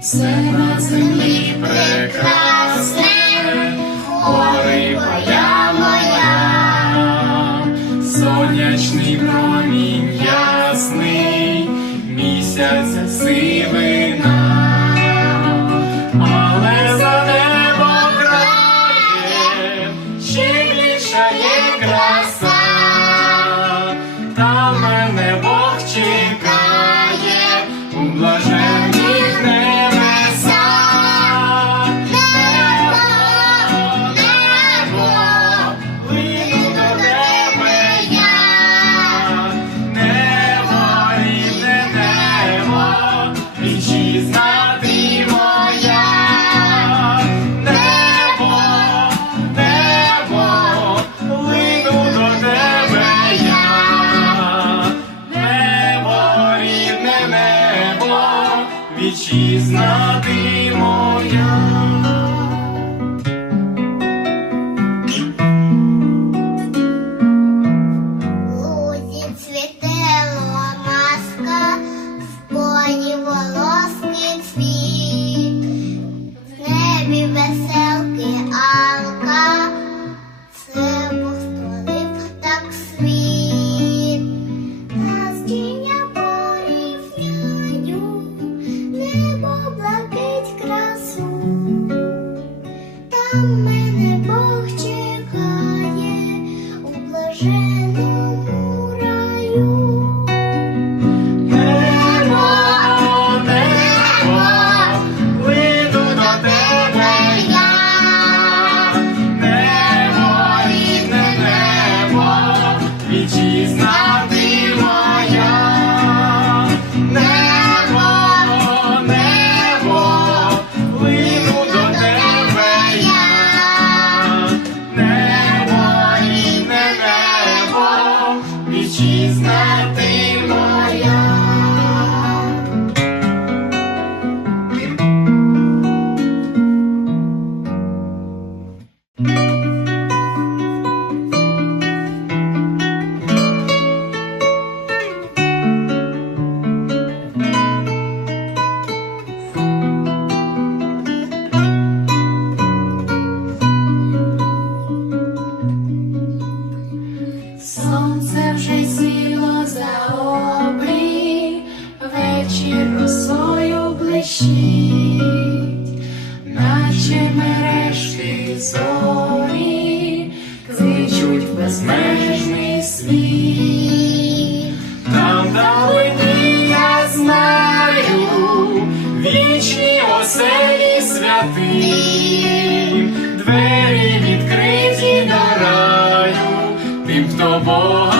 Все на землі прекрасне, гори моя моя, сонячний промінь ясний, місяця сивина, але за небо крає, ще більша є краса. мерщить, наче мережки зорі, кличуть в безмежний світ, там далині я знаю, вічні оселі святи, двері відкриті до раю, тим, хто Бога.